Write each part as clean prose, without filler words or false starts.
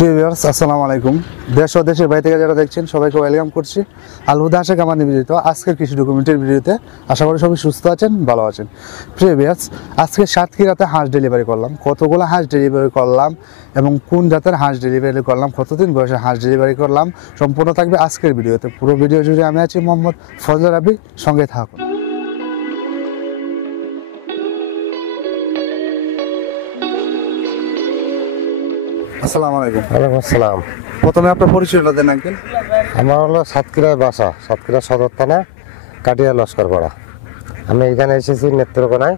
Viewers আসসালামু আলাইকুম। দেশ ও দেশের বাইরে থেকে যারা দেখছেন সবাইকে ওয়েলকাম করছি আল হুদা হাসে কামার নিবেদিত আজকের কৃষি ডকুমেন্টের ভিডিওতে। আশা করি সবাই সুস্থ আছেন, ভালো আছেন। ভিউয়ার্স, আজকে সাতক্ষীরাতে হাঁস ডেলিভারি করলাম। কতগুলো হাঁস ডেলিভারি করলাম এবং কোন জাতের হাঁস ডেলিভারি করলাম, কতদিন বয়সে হাঁস ডেলিভারি করলাম, সম্পূর্ণ থাকবে আজকের ভিডিওতে। পুরো ভিডিও জুড়ে আমি আছি মোহাম্মদ ফজল রাবি, সঙ্গে থাকুন। আসসালামু আলাইকুম। ওয়ালাইকুম আসসালাম। প্রথমে আপনার পরিচয়টা দেন আঙ্কেল। আমার হলো সাতক্ষীরায় বাসা, সাতক্ষীরা সদর থানা, কাটিয়া লস্করপাড়া। আমি এখানে এসেছি নেত্রকোনায়।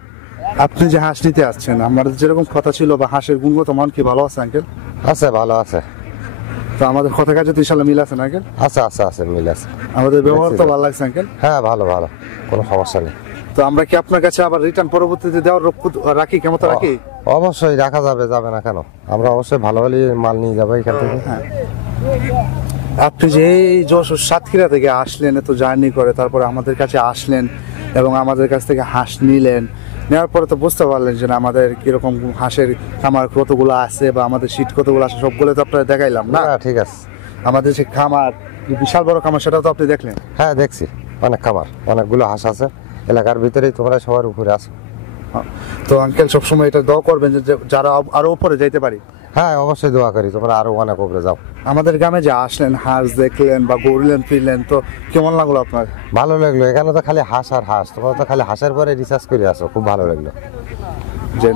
আপনি যে হাঁস নিতে আসছেন, আমাদের যেরকম কথা ছিল বা হাঁসের গুণগত মান কি ভালো আছে আঙ্কেল? আছে, ভালো আছে। তো আমাদের কথা কাজে তো ইনশাল্লাহ মিল আছে না আঙ্কেল? আছে আছে আছে, মিল আছে। আমাদের ব্যবহার তো ভালো লাগছে আঙ্কেল? হ্যাঁ, ভালো ভালো, কোনো সমস্যা নেই। তো আমরা কি আপনার কাছে আবার রিটার্ন পরবর্তীতে দেওয়ার রাখি, ক্ষমতা রাখি? অবশ্যই রাখা যাবে, যাবে না কেন? আমরা অবশ্যই ভালো ভালো মাল নিয়ে যাবো এখান থেকে। হ্যাঁ। আপনি যে এই যশোর সাতক্ষীরা থেকে আসলেন, এত জার্নি করে তারপরে আমাদের কাছে আসলেন এবং আমাদের কাছ থেকে হাঁস নিলেন, নেওয়ার পরে তো বুঝতে পারলেন যে না আমাদের কিরকম হাঁসের খামার কতগুলো আছে বা আমাদের সিট কতগুলো আছে, সবগুলো তো আপনারা দেখাইলাম না? ঠিক আছে। আমাদের যে খামার, বিশাল বড় খামার, সেটাও তো আপনি দেখলেন। হ্যাঁ, দেখছি অনেক খামার, অনেকগুলো হাঁস আছে এলাকার ভিতরেই। তোমরা সবার উপরে আছো। তো আঙ্কেল সবসময় এটা দোয়া করবেন যে যারা আরো উপরে যাইতে পারি। হ্যাঁ, অবশ্যই দোয়া করি তোমরা আরো অনেক উপরে যাও। আমাদের গ্রামে যে আসলেন, হাঁস দেখলেন বা ঘুরলেন ফিরলেন, তো কেমন লাগলো আপনার? ভালো লাগলো। এখানে তো খালি হাঁস আর হাঁস, তোমরা তো খালি হাঁসের পরে রিসার্চ করে আসো, খুব ভালো লাগলো। যে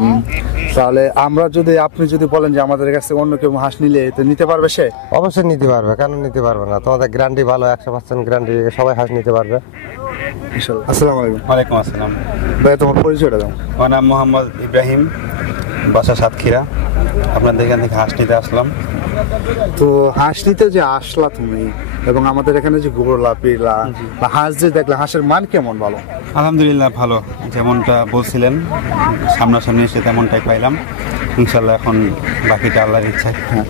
তাহলে আমরা যদি, আপনি যদি বলেন যে আমাদের কাছে অন্য কেউ হাঁস নিলে তো নিতে পারবে সে? অবশ্যই নিতে পারবে, কেন নিতে পারবে না? তোমাদের গ্যারান্টি ভালো, 100% গ্যারান্টি, সবাই হাঁস নিতে পারবে। আসসালামু আলাইকুম। ওয়ালাইকুম আসসালাম। ভাই তোমার পরিচয়টা দাও। আমার নাম মোহাম্মদ ইব্রাহিম, বাসা সাতক্ষীরা। আপনাদের এখান থেকে হাঁস নিতে আসলাম। তো হাঁস নিতে যে আসলা তুমি এবং আমাদের এখানে যে ঘুরলা ফিরলা বা হাঁস যে দেখলে, হাঁসের মান কেমন? ভালো? আলহামদুলিল্লাহ ভালো, যেমনটা বলছিলেন সামনাসামনি এসে তেমনটাই পাইলাম। ইনশাল্লাহ এখন বাকিটা আল্লাহর ইচ্ছা। হ্যাঁ।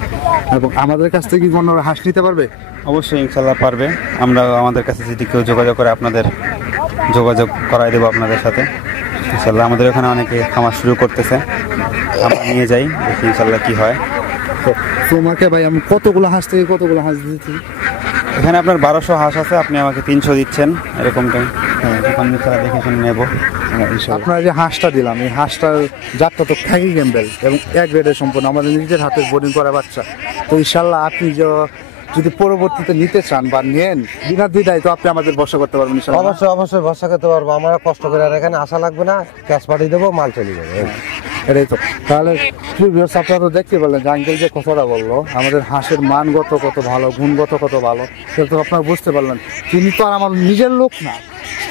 এবং আমাদের কাছ থেকে কি কোনো হাঁস নিতে পারবে? অবশ্যই ইনশাল্লাহ পারবে। আমরা আমাদের কাছে যদি কেউ যোগাযোগ করে আপনাদের যোগাযোগ করাই দেবো আপনাদের সাথে। ইনশাল্লাহ আমাদের ওখানে অনেকে খামার শুরু করতেছে, আমরা নিয়ে যাই, দেখি ইনশাল্লাহ কি হয়। তো তোমাকে ভাই আমি কতগুলো হাঁস থেকে কতগুলো হাঁস দিচ্ছি? এখানে আপনার 1200 হাঁস আছে, আপনি আমাকে 300 দিচ্ছেন, এরকমটাই। হ্যাঁ, এখন ইনশাল্লাহ দেখে শুনে নেবো। আপনার যে হাঁসটা দিলাম, এই হাঁসটার জাতটা তো খাকি ক্যাম্বেল এবং এক গ্রেডের সম্পূর্ণ, আমাদের নিজের হাতে বোর্ডিং করা বাচ্চা। তো ইনশাল্লাহ আপনি যদি পরবর্তীতে নিতে চান বা নেন, বিনা দ্বিধায় তো আপনি আমাদের ভরসা করতে পারবেন ইনশাল্লাহ? অবশ্যই অবশ্যই ভরসা করতে পারবো। আমরা কষ্ট করে আর এখানে আসা লাগবে না, ক্যাশ পাঠিয়ে দেবো, মাল চলে যাবে। এটাই তো। তাহলে আপনারা তো দেখতে পেলেন যে আঙ্কেল যে কথাটা বললো, আমাদের হাঁসের মানগত কত ভালো, গুণগত কত ভালো, সেটা তো আপনারা বুঝতে পারলেন। তিনি তো আর আমার নিজের লোক না,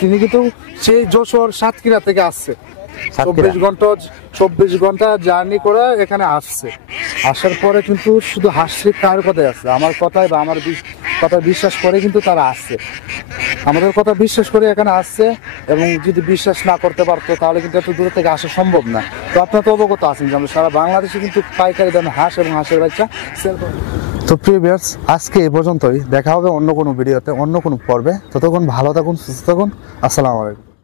তিনি কিন্তু সেই যশোর সাতক্ষীরা থেকে আসছে। 24 ঘন্টা জার্নি করে এখানে আসছে। আসার পরে কিন্তু শুধু হাসছে কার কথাই আসছে, আমার কথায় বা আমার কথা বিশ্বাস করে কিন্তু তারা আসছে, আমাদের কথা বিশ্বাস করে এখানে আসছে। এবং যদি বিশ্বাস না করতে পারতো তাহলে কিন্তু এত দূর থেকে আসা সম্ভব না। তো আপনার তো অবগত আছেন যে আমরা সারা বাংলাদেশে কিন্তু পাইকারি দামে হাঁস এবং হাঁসের বাচ্চা সেল করি। তো ভিউয়ার্স, আজকে এই পর্যন্তই। দেখা হবে অন্য কোনো ভিডিওতে, অন্য কোনো পর্বে। ততক্ষণ ভালো থাকুন, সুস্থ থাকুন। আসসালামু আলাইকুম।